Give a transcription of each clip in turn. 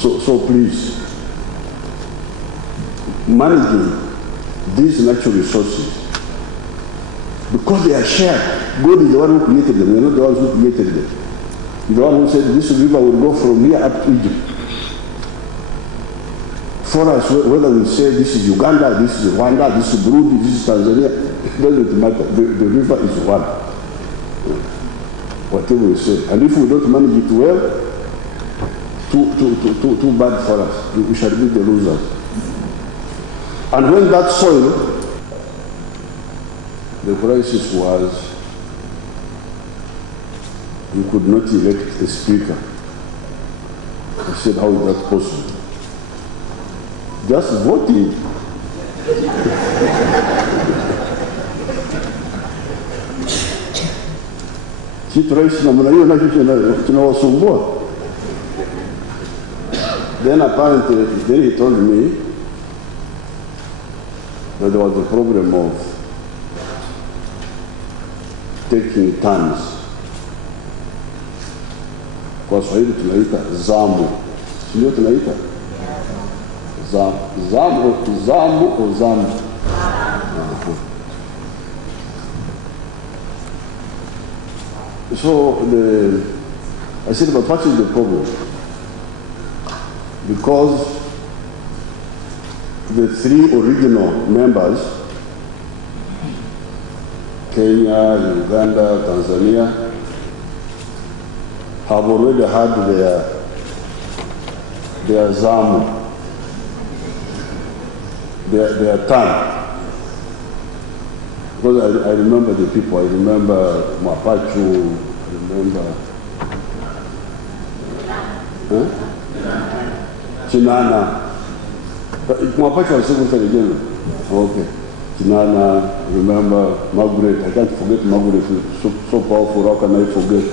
So please, managing these natural resources, because they are shared. God is the one who created them. We are not the ones who created them. The one who said this river will go from here up to Egypt. For us, whether we say this is Uganda, this is Rwanda, this is Burundi, this is Tanzania, it doesn't matter. The river is one. Whatever we say. And if we don't manage it well, too bad for us. We shall be the losers. And when that soil, the crisis was, you could not elect a speaker. I said, how is that possible? Just voting. Then apparently, then he told me that there was a problem of taking turns. Kwa Swahili tunaita zamu. Sio tunaita? Zamu o zamu. So I said, but what is the problem? Because the three original members, Kenya, Uganda, Tanzania, have already had their zamu, their turn. Because I remember the people. I remember Mapachu, I remember Chinana. Mapachu was Secretary General. Okay. Chinana, remember Margaret. I can't forget Margaret. So powerful, how can I forget?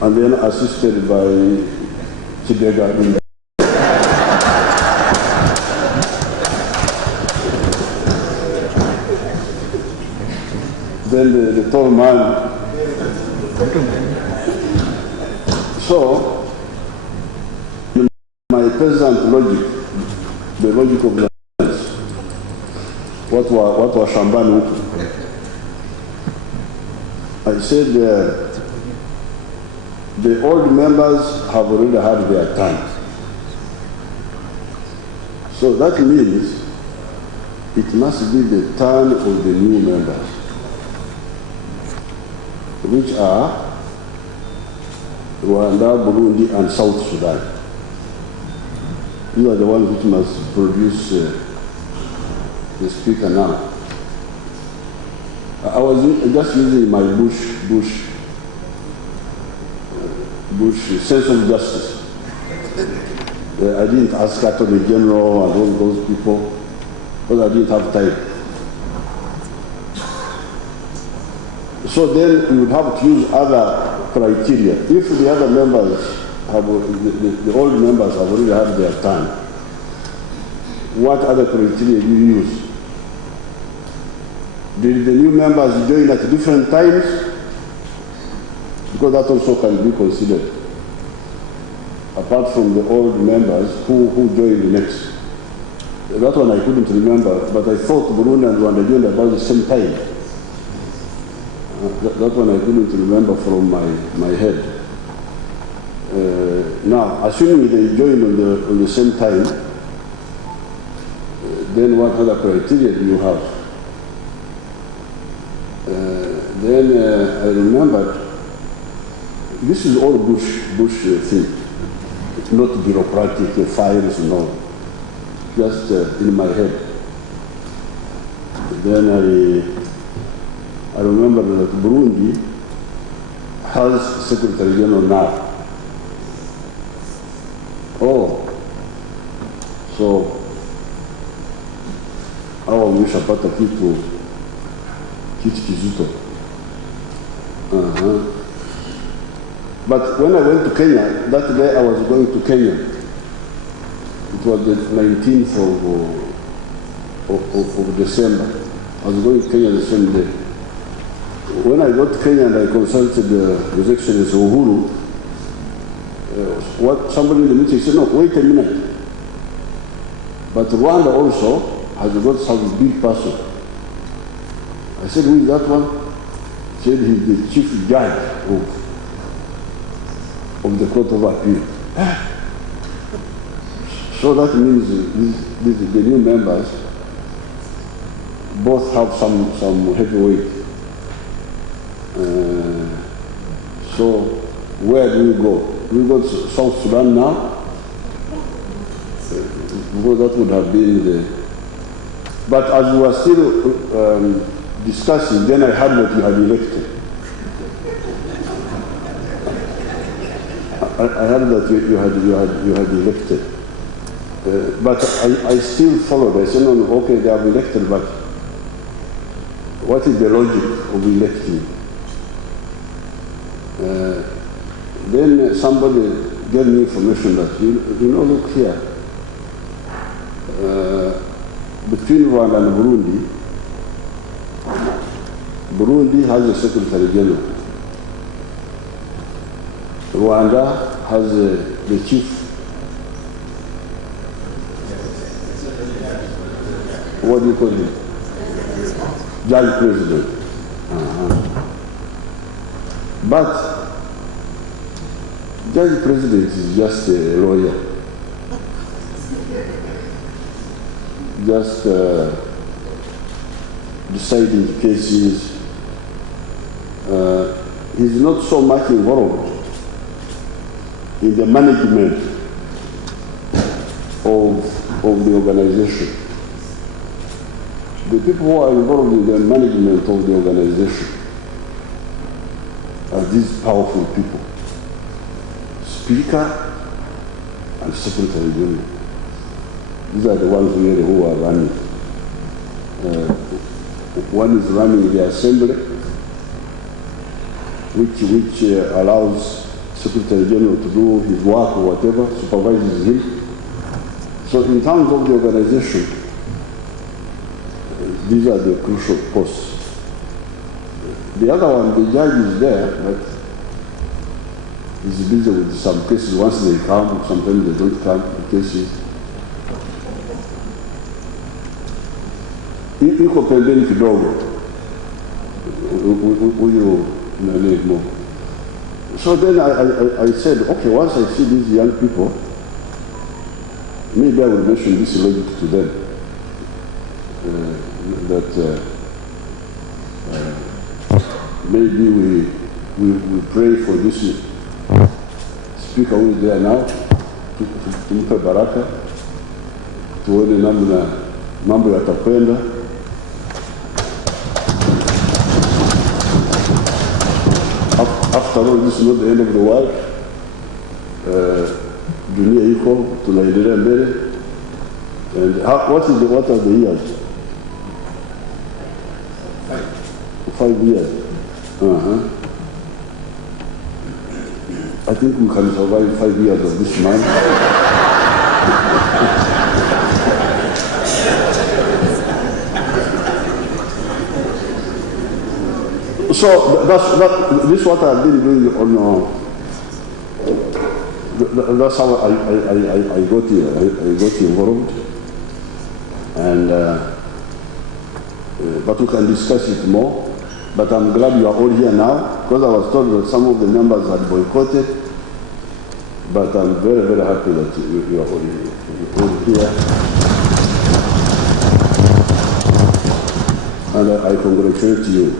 And then assisted by Chidega. Then the tall man. So, in my peasant logic, the logic of the science, what was Shambanu? I said the old members have already had their time. So that means it must be the turn of the new members, which are Rwanda, Burundi, and South Sudan. These are the ones which must produce the speaker now. I was just using my Bush sense of justice. I didn't ask Attorney General and all those people because I didn't have time. So then we would have to use other criteria. If the other members have, the old members have already had their turn, what other criteria do you use? Did the new members join at different times? Because that also can be considered, apart from the old members who joined next. That one I couldn't remember, but I thought Burundi and Rwanda joined about the same time. That one I couldn't remember from my head. Now, assuming they joined on the same time, then what other criteria do you have? Then I remembered, this is all Bush thing. It's not bureaucratic, files and all. Just in my head. Then I remember that Burundi has Secretary General now. Oh, so hawa wameshapata kitu kizito. But when I went to Kenya, that day I was going to Kenya. It was the 19th of December. I was going to Kenya the same day. when I got to Kenya and I consulted His Excellency Uhuru, what somebody in the meeting said, no, wait a minute. But Rwanda also has got some big person. I said, who is that one? He said, he's the chief judge of the Court of Appeal. So that means the new members both have some heavyweight. So where do we go? Do we go to South Sudan now? Because that would have been the... But as we were still discussing, then I heard that you had elected. I heard that you had elected. But I still followed. I said, no, okay, they have elected, but what is the logic of electing? Then somebody gave me information that, you know, look here, between Rwanda and Burundi has a Secretary General. Rwanda has the chief. What do you call him? Judge President. But Judge President is just a lawyer. Just deciding cases. He's not so much involved in the management of the organization. The people who are involved in the management of the organization are these powerful people. Speaker and Secretary General. These are the ones really who are running. One is running the assembly, which allows Secretary General to do his work or whatever, supervises him. So in terms of the organization, these are the crucial posts. The other one, the judge is there, but he's busy with some cases. Once they come, sometimes they don't come, the cases. Iko pembeni kidogo, huyu nani mo. So then I said, okay, once I see these young people, maybe I will mention this logic to them. That maybe we pray for this speaker who is there now, tumpe baraka, tuone namna mambo yatakwenda. After all, this is not the end of the world. Dunia iko, tunaendelea mbele. And what are the years? 5 years. I think we can survive 5 years of this man. So this is what I've been doing on. That's how I got here. I got involved, and but we can discuss it more. But I'm glad you are all here now, because I was told that some of the members had boycotted. But I'm very, very happy that you are all here. And I congratulate you.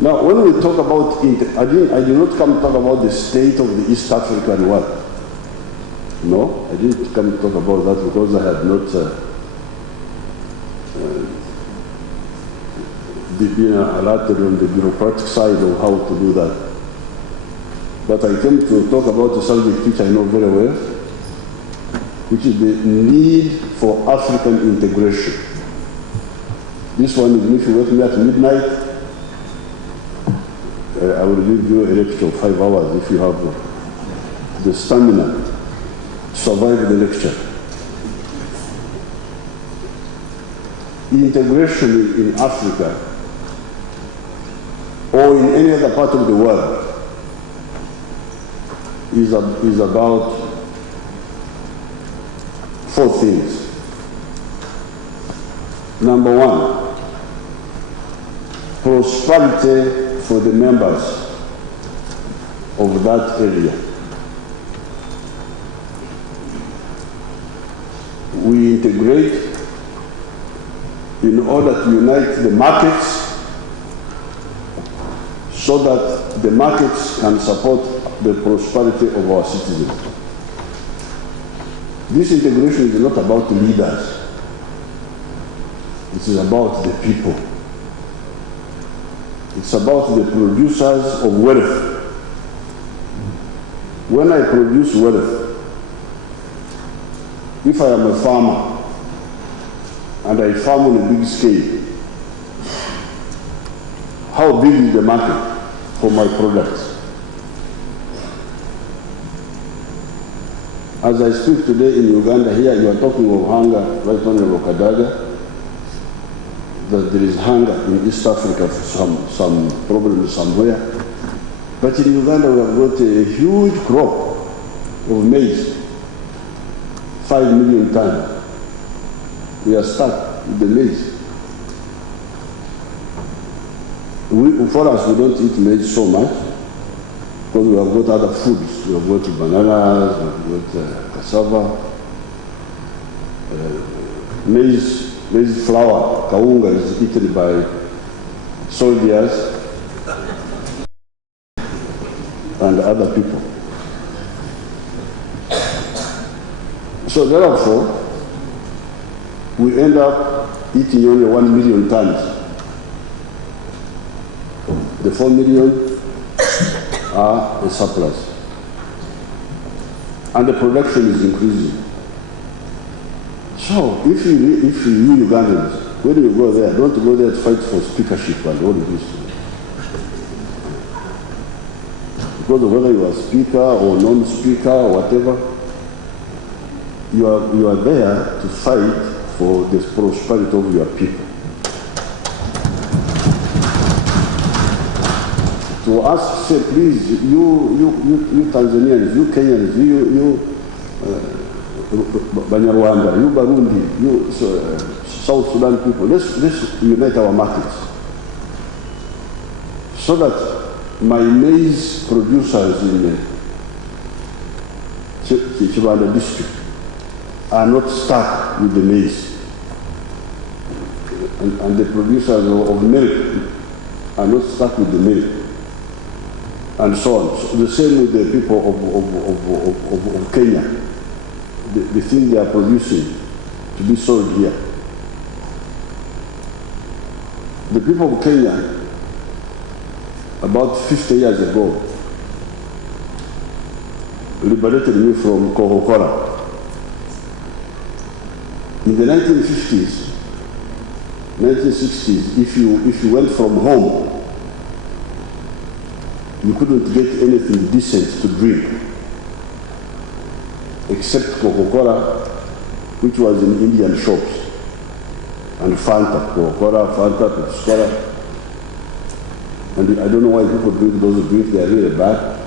Now, when we talk about I did not come to talk about the state of the East African world. No, I didn't come to talk about that because I had not been alerted on the bureaucratic side of how to do that. But I came to talk about the subject which I know very well, which is the need for African integration. This one is, if you wake me at midnight, I will give you a lecture of 5 hours if you have the stamina to survive the lecture. Integration in Africa or in any other part of the world is about four things. Number one, prosperity for the members of that area. We integrate in order to unite the markets so that the markets can support the prosperity of our citizens. This integration is not about the leaders. It is about the people. It's about the producers of wealth. When I produce wealth, if I am a farmer and I farm on a big scale, how big is the market for my products? As I speak today in Uganda, here you are talking of hunger, right on the Kadaga, that there is hunger in East Africa for some problems somewhere. But in Uganda we have got a huge crop of maize, 5 million tons. We are stuck with the maize. For us, we don't eat maize so much because we have got other foods. We have got bananas, we have got cassava, maize flour, kaunga is eaten by soldiers and other people. So therefore, we end up eating only 1 million tons. The 4 million are a surplus. And the production is increasing. So if you Ugandans, when you go there, don't go there to fight for speakership and all this. Because whether you are speaker or non-speaker or whatever, you are there to fight for the prosperity of your people. To ask, say, please, you Tanzanians, you Kenyans, you Banyarwanda, you Burundi, you South Sudan people, let's unite our markets so that my maize producers in Chibanda district are not stuck with the maize, and the producers of milk are not stuck with the milk, and so on. So the same with the people of Kenya. The thing they are producing to be sold here. The people of Kenya, about 50 years ago, liberated me from Kohokora. In the 1950s, 1960s, if you went from home, you couldn't get anything decent to drink except Coca-Cola, which was in Indian shops, and Fanta, Coca-Cola, Fanta, Pepsi-Cola. And I don't know why people drink those drinks, they are really bad.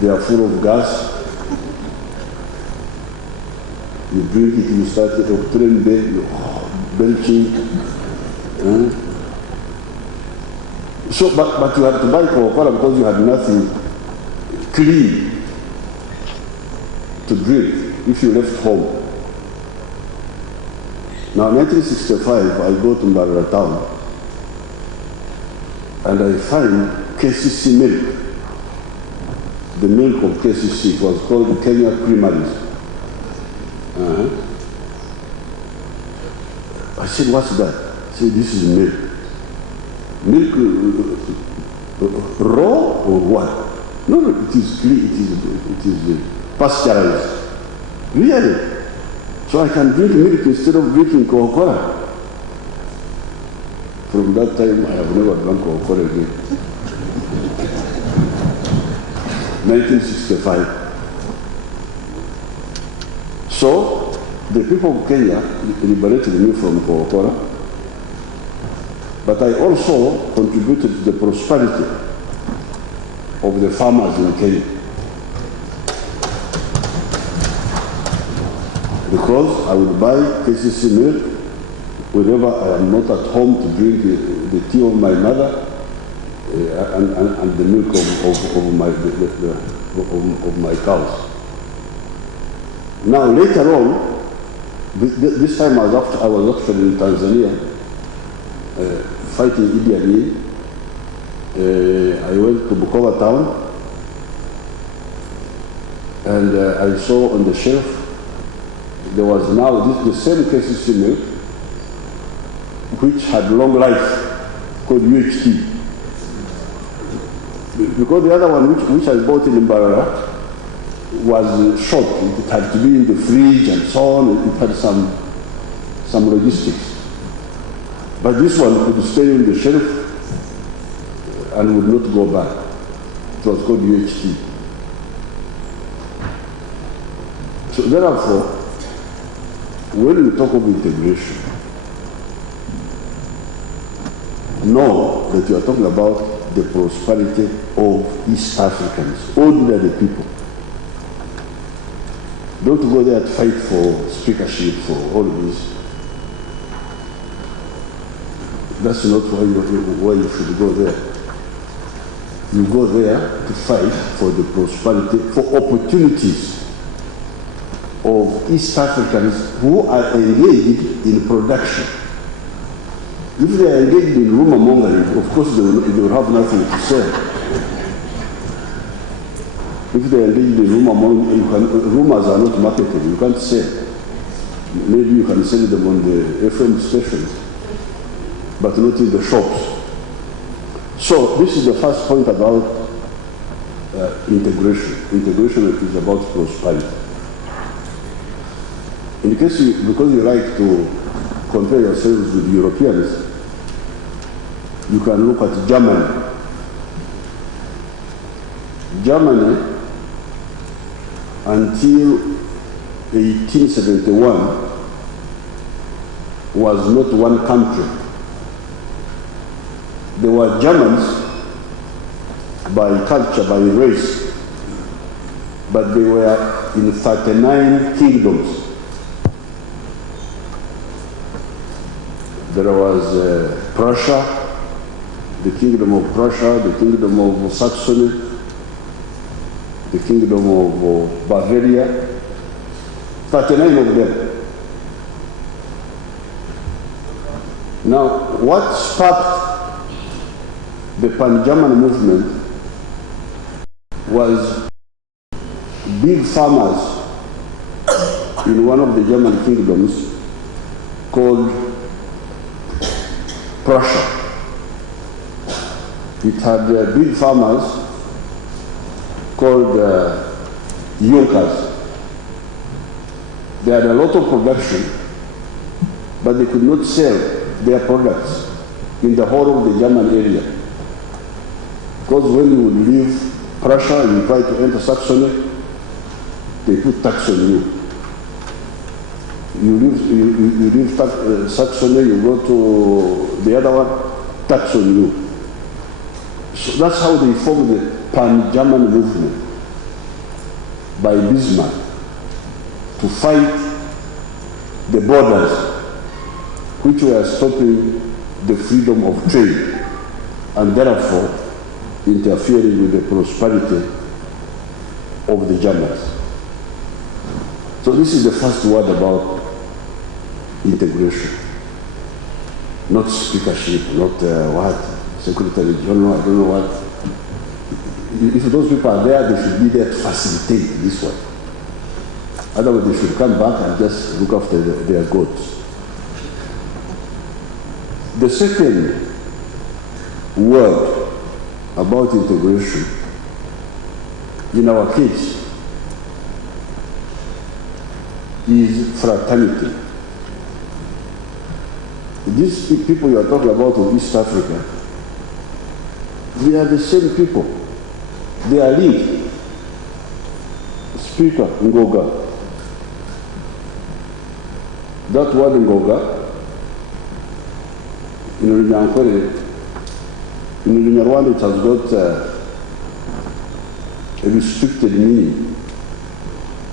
They are full of gas. You drink it, you start to tremble, belching. So, but you had to buy Coca-Cola because you had nothing clean to drink if you left home. Now, in 1965, I go to Mbarara town and I find KCC milk. The milk of KCC was called Kenya Creameries. I said, what's that? I said, this is milk. Milk raw or what? No, it is clean, it is pasteurized. Really? So I can drink milk instead of drinking Coca-Cola. From that time, I have never drunk Coca-Cola again. 1965. So, the people of Kenya liberated me from Coca-Cola, but I also contributed to the prosperity of the farmers in Kenya. Because I will buy KCC milk whenever I am not at home to drink the tea of my mother and the milk of my cows. Now later on, this time I was actually in Tanzania fighting Idi Amin. I went to Bukoba town and I saw on the shelf there was now the same KCC milk which had long life, called UHT. Because the other one which I bought in Mbarara was short. It had to be in the fridge and so on. It had some logistics. But this one could stay on the shelf and would not go back. It was called UHT. So therefore, when we talk of integration, know that you are talking about the prosperity of East Africans, ordinary people. Don't go there to fight for speakership, for all of this. That's not why you should go there. You go there to fight for the prosperity, for opportunities of East Africans who are engaged in production. If they are engaged in rumor mongering, of course they will have nothing to sell. If they are engaged in rumor mongering, rumors are not marketed, you can't sell. Maybe you can sell them on the FM stations, but not in the shops. So this is the first point about integration. Integration is about prosperity. In case because you like to compare yourselves with Europeans, you can look at Germany. Germany, until 1871, was not one country. They were Germans by culture, by race, but they were in 39 kingdoms. There was Prussia, the kingdom of Prussia, the kingdom of Saxony, the kingdom of Bavaria, 39 of them. Now, what sparked the Pan-German movement was big farmers in one of the German kingdoms called Prussia. It had big farmers called Junkers. They had a lot of production, but they could not sell their products in the whole of the German area. Because when you would leave Prussia and you try to enter Saxony, they put tax on you. You leave Saxony, you go to the other one, tax on you. So that's how they formed the Pan-German movement, by Bismarck, to fight the borders which were stopping the freedom of trade and therefore interfering with the prosperity of the Germans. So this is the first word about integration. Not speakership, not Secretary General, I don't know what. If those people are there, they should be there to facilitate this one. Otherwise, they should come back and just look after their goats. The second word about integration in our case is fraternity. These people you are talking about of East Africa, they are the same people. They are linked. Speaker Ngoga. That word Ngoga in Runyankore, in Runyarwanda it has got a restricted meaning.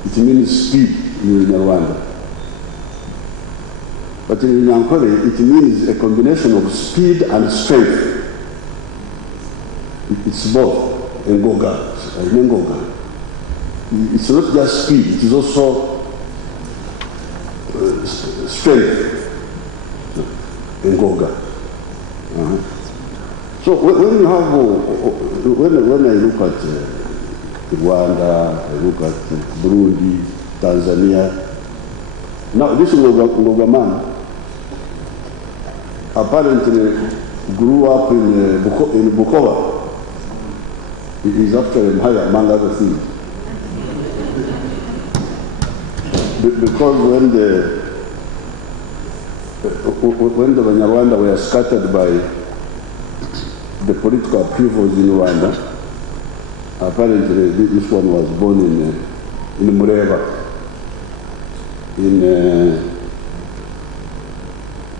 It means speed in Runyarwanda. But in Runyankore, it means a combination of speed and strength. It's both. Ngoga. It's not just speed, it is also strength. Ngoga. So when you have, when I look at Rwanda, I look at Burundi, Tanzania, now this Ngoga man apparently grew up in Bukoba. He is after a higher, among other things. Because when the Banyarwanda were scattered by the political upheavals in Rwanda, apparently this one was born in Mureba. In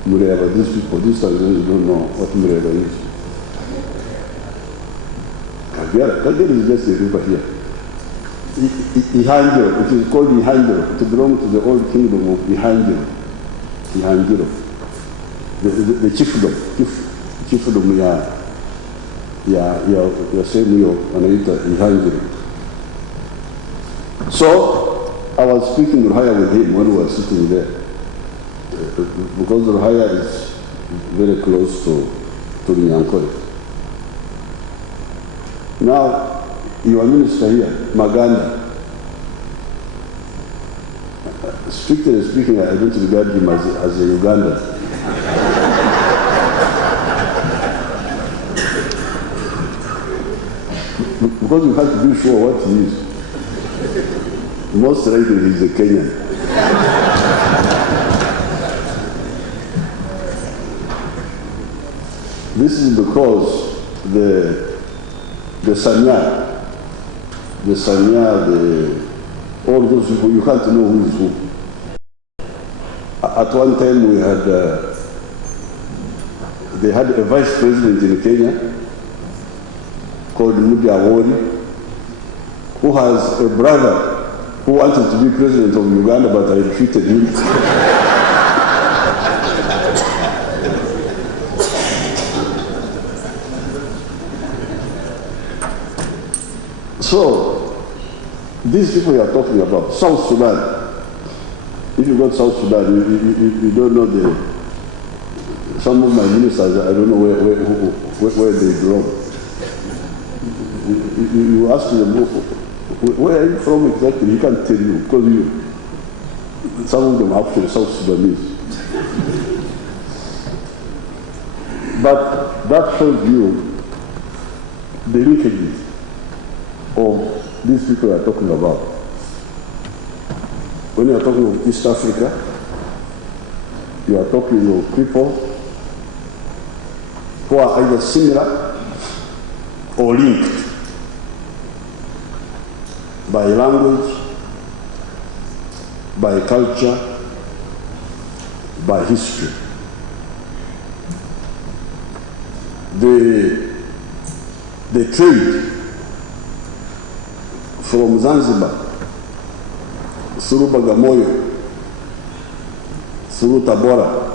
Mureba, these people, these Tanzanians don't know what Mureba is. Kagera is just a river here. Ihanjiro, it is called Ihanjiro. It belongs to the old kingdom of Ihanjiro. Ihanjiro. The chiefdom ya sehemu hiyo wanaita Ihanjiro. So I was speaking Ruhaya with him when we were sitting there, because Ruhaya is very close to Runyankore. Now, your minister here, Maganda, strictly speaking, I don't regard him as a Ugandan. Because you have to be sure what he is. Most likely he's a Kenyan. This is because the Sanya, all those people, you can't know who is who. At one time we had, they had a vice president in Kenya called Mudi Awori, who has a brother who wanted to be president of Uganda, but I defeated him. So, these people you are talking about, South Sudan, if you go to South Sudan, you don't know some of my ministers, I don't know where they belong. You ask them, where are you from exactly? He can't tell you, because some of them are actually South Sudanese. But that shows you the linkages of these people are talking about. When you are talking of East Africa, you are talking of people who are either similar or linked by language, by culture, by history. The trade from Zanzibar through Bagamoyo, through Tabora,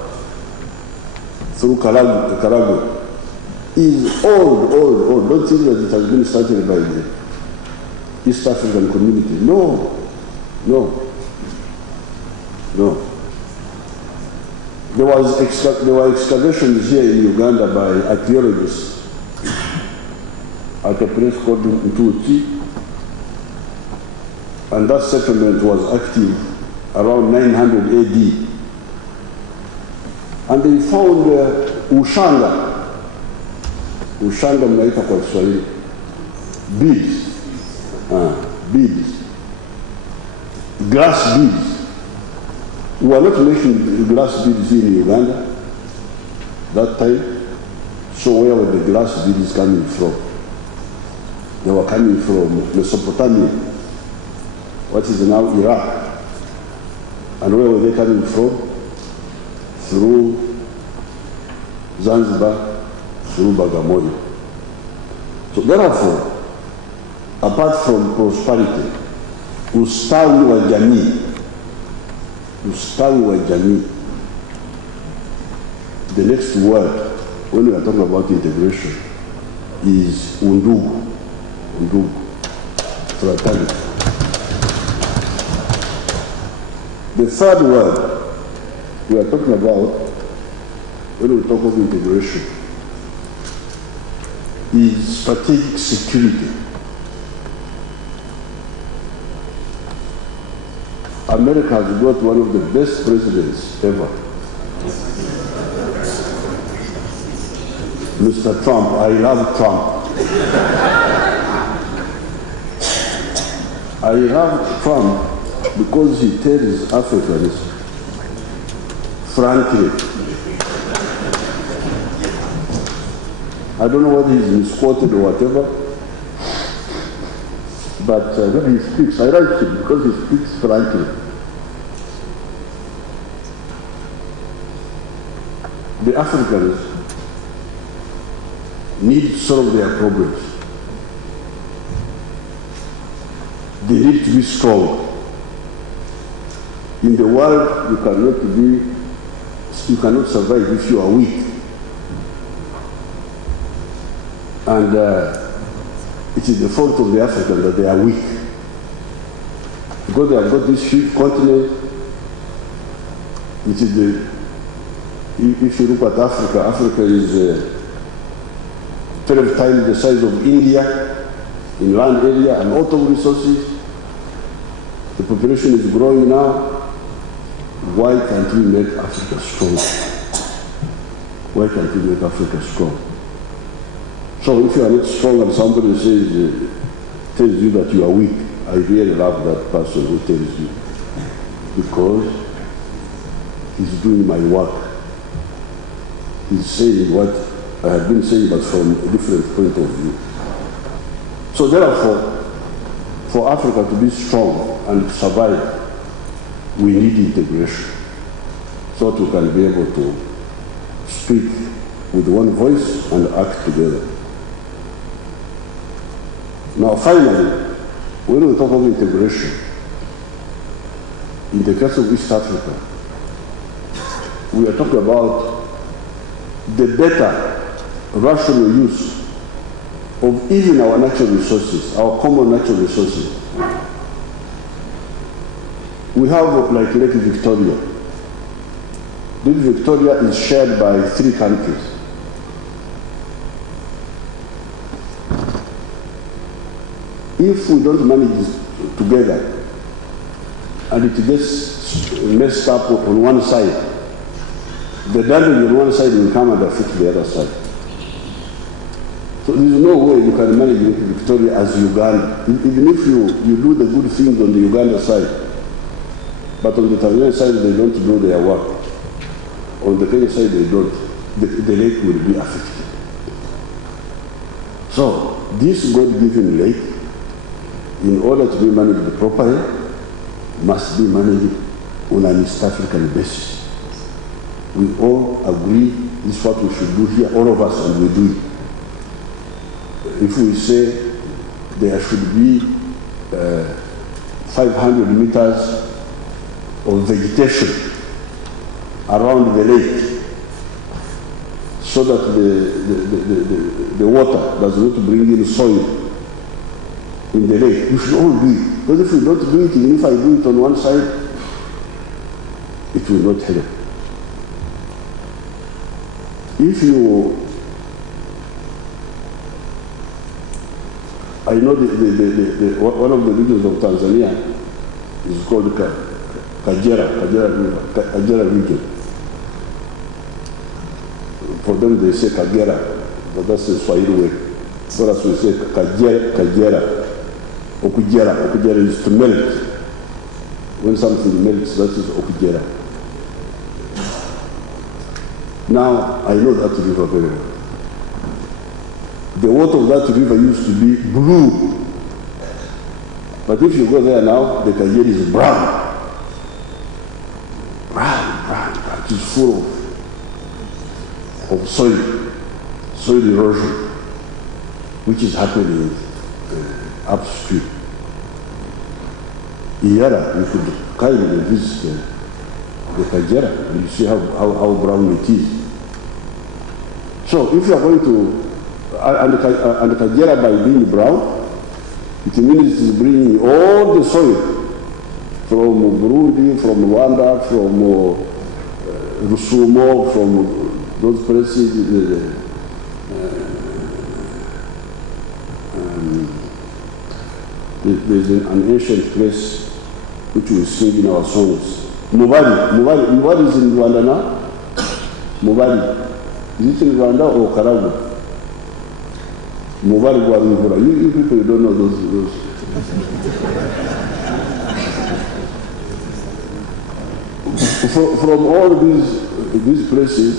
through Karagwe is old. Don't think that it has been started by the East African community. No. There were excavations here in Uganda by archaeologists at a place called Ntuti, and that settlement was active around 900 AD. And they found ushanga mnaita kwa Swahili, beads, glass beads. We are not making glass beads in Uganda that time. So where were the glass beads coming from? They were coming from Mesopotamia, what is now Iraq. And where were they coming from? Through Zanzibar through Bagamoyo. So therefore, apart from prosperity, ustawi wa jamii, the next word when we are talking about integration is undugu, fraternity. The third word we are talking about when we talk of integration is strategic security. America has got one of the best presidents ever. Mr. Trump, I love Trump. I love Trump because he tells Africans, frankly, I don't know whether he's misquoted or whatever, but when he speaks, I like him because he speaks frankly. The Africans need to solve their problems. They need to be strong. In the world, you cannot survive if you are weak. And it is the fault of the Africans that they are weak. Because they have got this huge continent, it is if you look at Africa, Africa is 12 times the size of India in land area and lot of resources. The population is growing now. Why can't we make Africa strong? Why can't we make Africa strong? So if you are not strong and somebody tells you that you are weak, I really love that person who tells you, because he's doing my work. He's saying what I have been saying, but from a different point of view. So therefore, for Africa to be strong and survive, we need integration, so that we can be able to speak with one voice and act together. Now finally, when we talk of integration, in the case of East Africa, we are talking about the better rational use of even our natural resources, our common natural resources. We have like Lake Victoria. Lake Victoria is shared by 3 countries. If we don't manage this together and it gets messed up on one side, the damage on one side will come and affect the other side. So there is no way you can manage Victoria as Uganda, even if you do the good things on the Uganda side, but on the Tanzania side they don't do their work. On the Kenya side they don't. The lake will be affected. So this God-given lake, in order to be managed properly, must be managed on an East African basis. We all agree this is what we should do here, all of us, and we do it. If we say there should be 500 meters of vegetation around the lake, so that the water does not bring in soil in the lake, we should all do it. Because if we don't do it, even if I do it on one side, it will not help. If you, I know one of the regions of Tanzania is called Kagera region. For them they say Kagera, but that's the Swahili way. For us we say Kagera. Okujera is to melt. When something melts, that is okujera. Now, I know that river very well. The water of that river used to be blue. But if you go there now, the Kagera is brown. Brown. It is full of soil erosion, which is happening upstream. Iyara, you could kindly visit the Kajera and you see how brown it is. So if you are going to, and the Kajera by being brown, it means it is bringing all the soil from Burundi, from Rwanda, from Rusumo, from those places. There's an ancient place which we sing in our songs. Mubali is in Rwanda now. Mubali. Is it in Rwanda or Karagu? Mubali Guarumvura. You people don't know those. From all these places,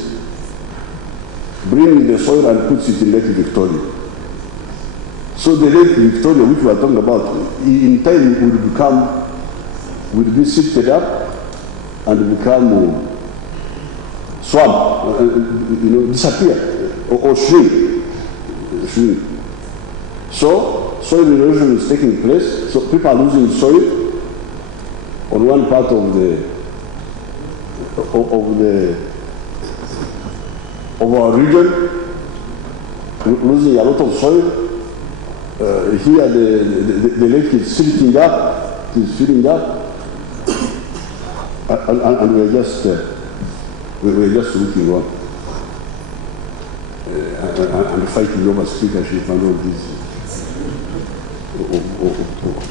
bring the soil and puts it in Lake Victoria. So the Lake Victoria, which we are talking about, in time will be sifted up and become swamp, disappear or shrink. So soil erosion is taking place. So people are losing soil on one part of our region, losing a lot of soil. Here the lake is filling up, and we're just looking on and fighting over speakership and all these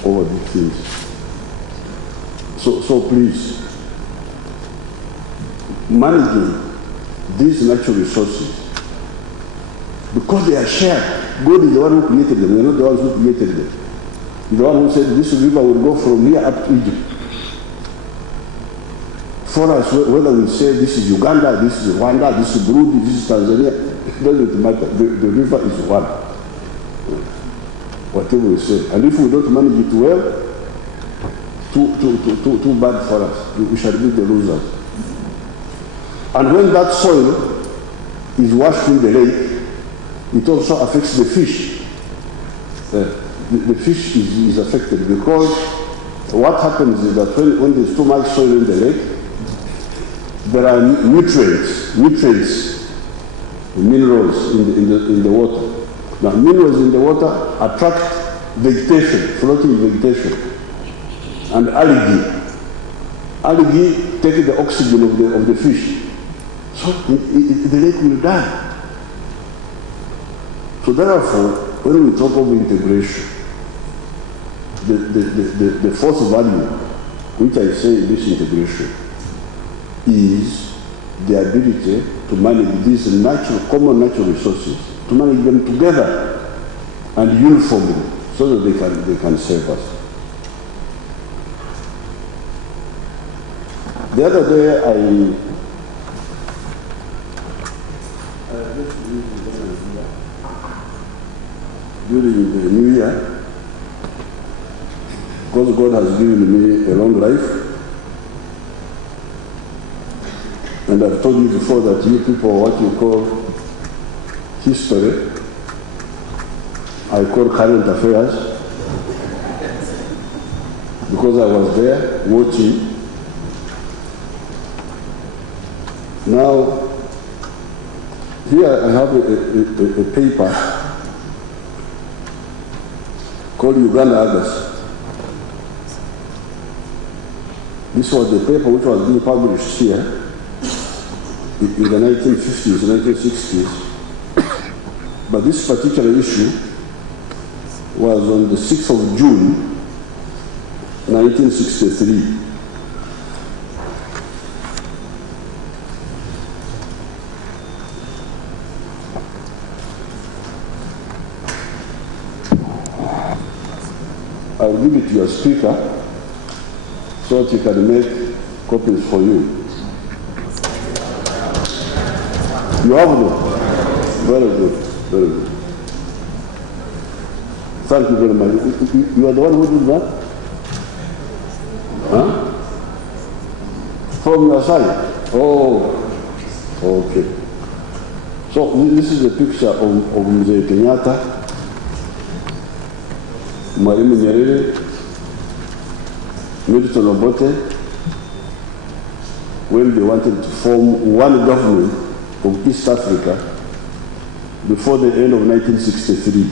over these things. So please, managing these natural resources, because they are shared. God is the one who created them. We are not the ones who created them. The one who said this river will go from here up to Egypt. For us, whether we say this is Uganda, this is Rwanda, this is Burundi, this is Tanzania, it doesn't matter. The river is one. Whatever we say. And if we don't manage it well, too bad for us. We shall be the losers. And when that soil is washed in the lake, it also affects the fish. The fish is affected because what happens is that when there's too much soil in the lake, there are nutrients, minerals in the water. Now, minerals in the water attract vegetation, floating vegetation, and algae. Algae take the oxygen of the fish. So the lake will die. So therefore, when we talk of integration, the fourth value, which I say in this integration, is the ability to manage these common natural resources, to manage them together and uniformly, so that they can serve us. The other day, during the New Year, because God has given me a long life, and I've told you before that you people are what you call history, I call current affairs, because I was there watching. Now, here I have a paper called Uganda August. This was the paper which was being published here in the 1950s, 1960s. But this particular issue was on the 6th of June, 1963. I'll give it to your speaker so that you can make copies for you. You have them? Very good, very good. Thank you very much. You are the one who did that? Huh? From your side? Oh, okay. So this is a picture of Mzee Kenyatta, Mwalimu Nyerere, Milton Obote, when they wanted to form one government of East Africa before the end of 1963.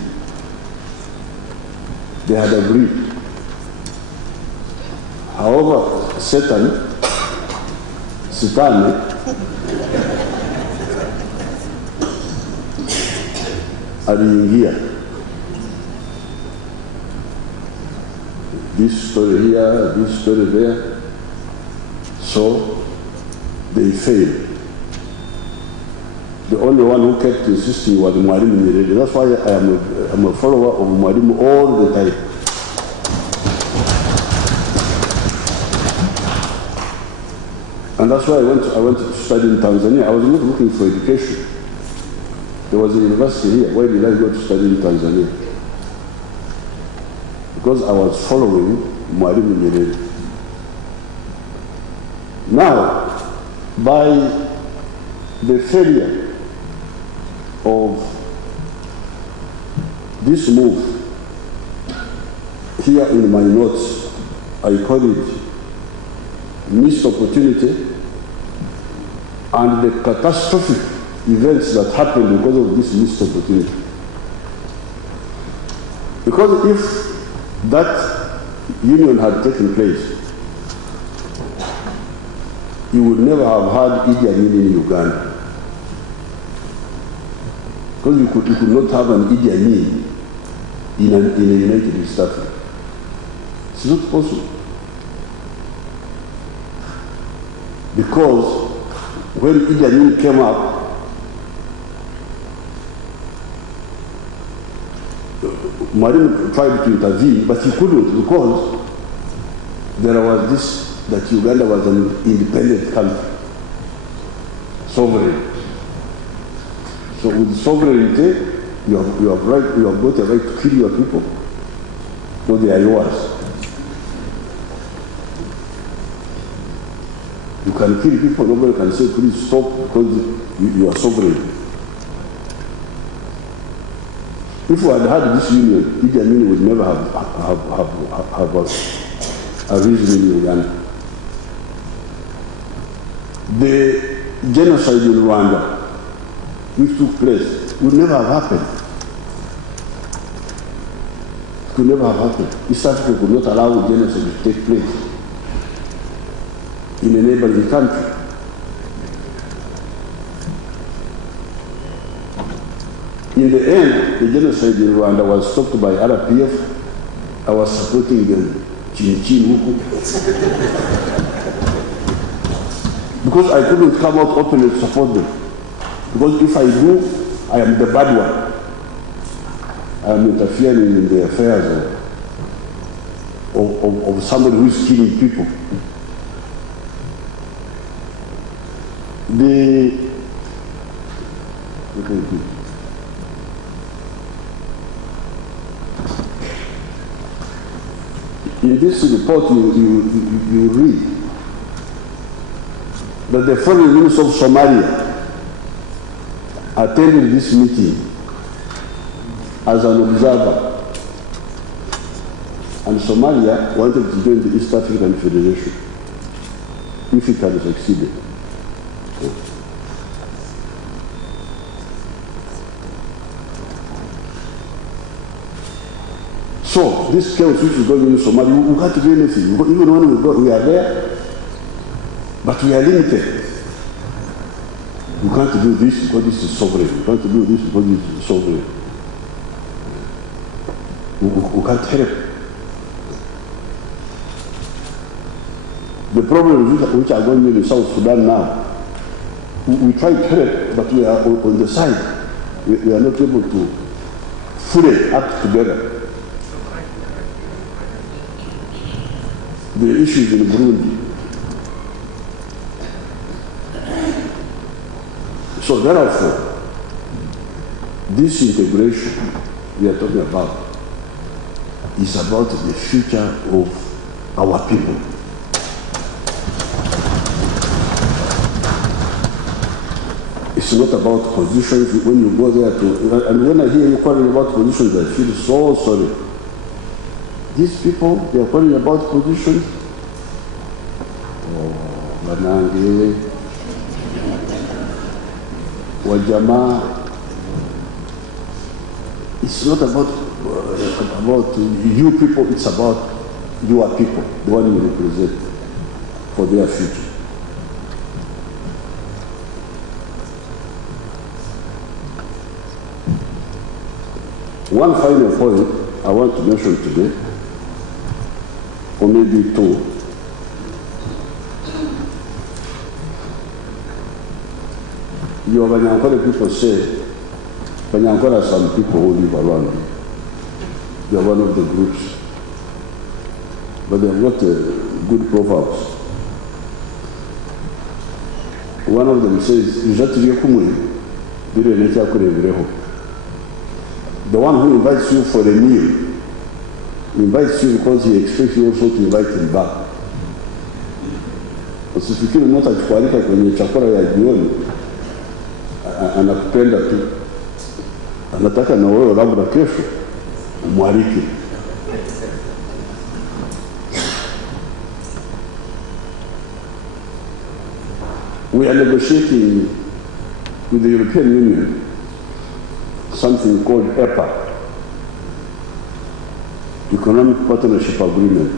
They had agreed. However, Satan, aliingia. This story here, this story there. So they failed. The only one who kept insisting was Mwalimu Nyerere. That's why I'm a follower of Mwalimu all the time. And that's why I went to study in Tanzania. I was not looking for education. There was a university here. Why did I go to study in Tanzania? Because I was following Mwalimu Nyerere. Now, by the failure of this move, here in my notes, I call it missed opportunity, and the catastrophic events that happened because of this missed opportunity. Because if that union had taken place, you would never have had Idi Amin in Uganda. Because you could not have an Idi Amin in a United East Africa. It's not possible. Because when Idi Amin came up, Mwalimu tried to intervene, but he couldn't, because there was this, that Uganda was an independent country, sovereign. So with sovereignty, you have got a right to kill your people, because they are yours. You can kill people, nobody can say, please stop, because you are sovereign. If we had had this union, Idi Amin would never have arisen in Uganda. The genocide in Rwanda, which took place, would never have happened. It could never have happened. East Africa could not allow genocide to take place in a neighboring country. In the end, the genocide in Rwanda was stopped by RPF. I was supporting them, Chin Huku. Because I couldn't come out openly to support them. Because if I do, I am the bad one. I am interfering in the affairs of somebody who is killing people. In this report, you read that the foreign minister of Somalia attended this meeting as an observer, and Somalia wanted to join the East African Federation if it had succeeded. So this chaos which is going on in Somalia, we can't do anything. Even when we are there, but we are limited. We can't do this because this is sovereign. We can't do this because this is sovereign. We can't help. The problems which are going on in South Sudan now, we try to help, but we are on the side. We are not able to fully act together. The issues in Burundi. So therefore, this integration we are talking about is about the future of our people. It's It's not about positions when you go there to, and when I hear you calling about positions, I feel so sorry. These people, they are calling about positions. Oh, Banange, Wajama. It's not about you people, it's about your people, the one you represent for their future. One final point I want to mention today, or maybe two. Your Banyankole people say, Banyankole are some people who live around you. They are one of the groups. But they have got good proverbs. One of them says, the one who invites you for a meal invites you because he expects you also to invite him back. Usifikiri mtu akikualika kwenye chakula ya jioni anakupenda tu, anataka na wewe labda kesho umwalike. We are negotiating with the European Union something called EPA, Economic Partnership Agreement.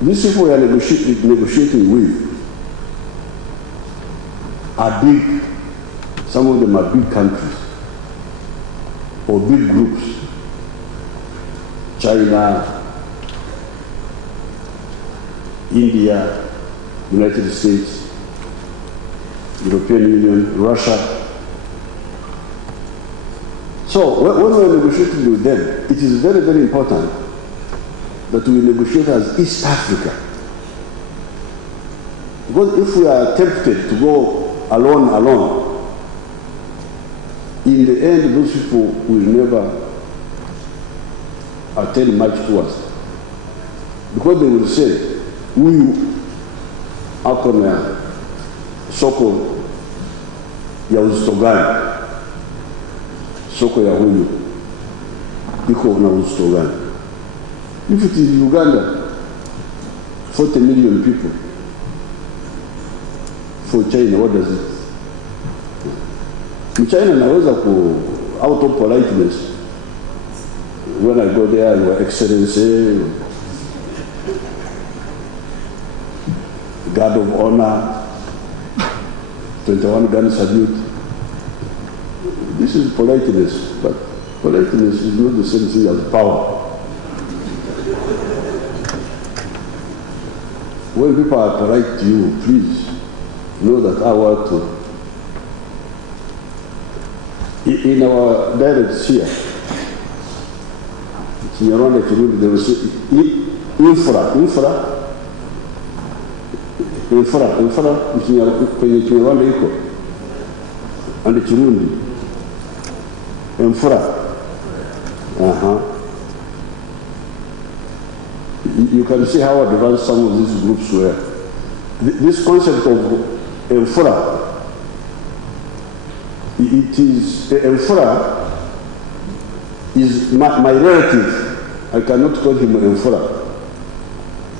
These people we are negotiating with are big, some of them are big countries or big groups. China, India, United States, European Union, Russia. So when we are negotiating with them, it is very, very important that we negotiate as East Africa. Because if we are tempted to go alone, in the end, those people will never attain much to us. Because they will say, we ako na soko ya uzito gani? Soko ya huyu iko na uzito gani? If it is Uganda, 40 million people. For China, what does it? In China, naweza out of politeness, when I go there, Your Excellency, guard of honor, 21 gun salute. This is politeness, but politeness is not the same thing as power. When people are polite to you, please know that I want to. In our dialects here, they will say, infra, kwenye Kinyarwanda iko, and Kirundi, infra. You can see how advanced some of these groups were. This concept of infra, it is, infra is my relative. I cannot call him infra.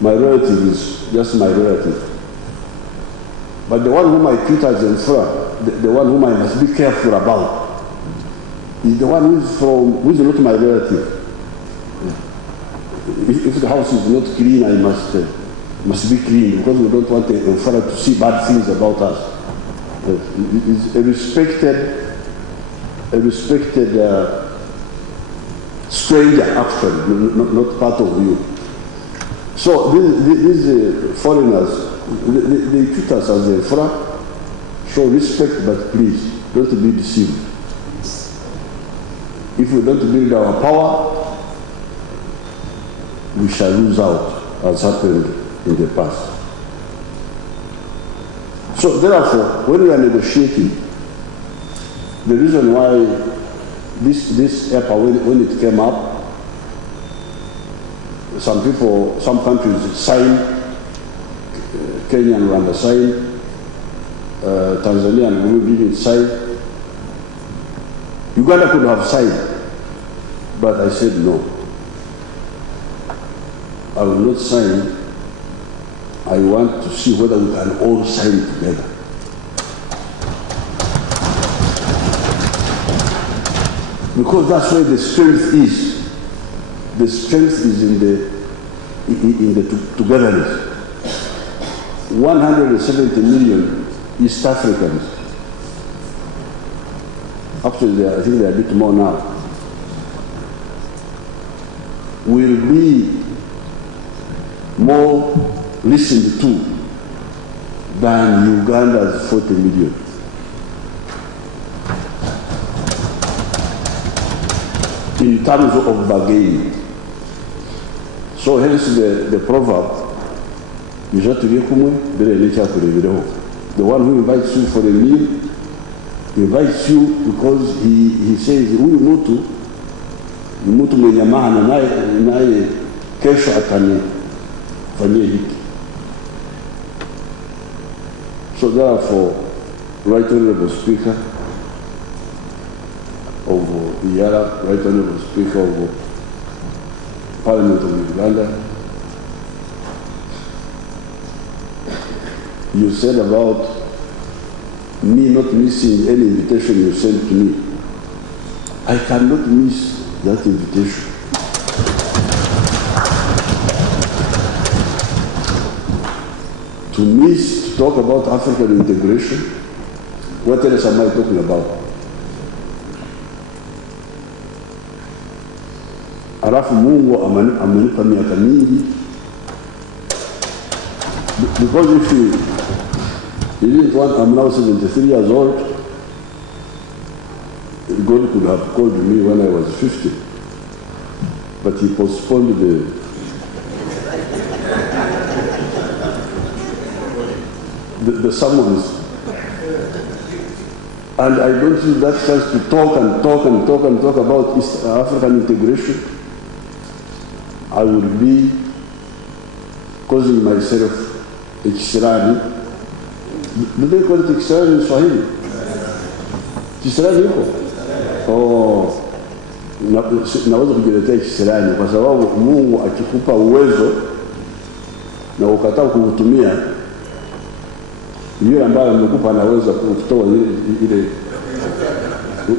My relative is just my relative. But the one whom I treat as infra, the one whom I must be careful about, is the one who is not my relative. If the house is not clean, I must be clean, because we don't want the infra to see bad things about us. It's a respected stranger, actually, not part of you. So these foreigners, they treat us as a fra, show respect, but please, don't be deceived. If we don't build our power, we shall lose out, as happened in the past. So therefore, when we are negotiating, the reason why this EPA, when it came up, some countries signed, Kenya and Rwanda signed, Tanzania and Burundi didn't sign. Uganda could have signed, but I said no. I will not sign. I want to see whether we can all sign together. Because that's where the strength is. The strength is in the togetherness. 170 million East Africans. Actually, I think they're a bit more now. Will be more listened to than Uganda's 40 million. In terms of bargaining. So hence the proverb, the one who invites you for a meal invites you because he says, huyu mtu mwenye maana naye kesho atanifanyia hiki. So therefore, Right Honorable Speaker of Iyala, Right Honorable Speaker of Parliament of Uganda, you said about me not missing any invitation you sent to me. I cannot miss that invitation. To miss, to talk about African integration, what else am I talking about? Alafu Mungu amenipa miaka mingi. Because if he didn't want, I'm now 73 years old, God could have called me when I was 50. But he postponed the summons. And I don't use that chance to talk about East African integration. I will be causing myself kisirani. Do they call it kisirani in Swahili? Kisirani yuko? Oh, naweza kujiletea kisirani kwa sababu Mungu akikupa uwezo na ukataa kuutumia, yule ambaye amekupa anaweza kutoa ile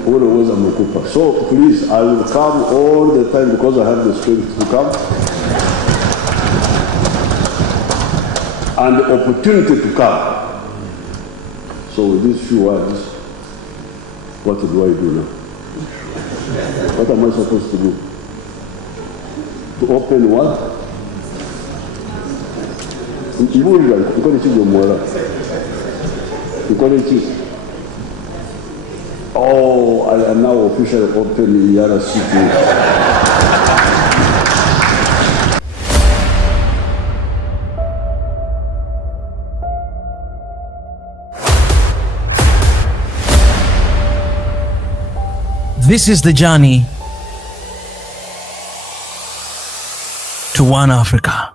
ule uwezo amekupa. So please, I will come all the time because I have the strength to come. And the opportunity to come. So with these few words, what do I do now? What am I supposed to do? To open what? Oh, I am now officially open Iyala City. This is the journey to One Africa.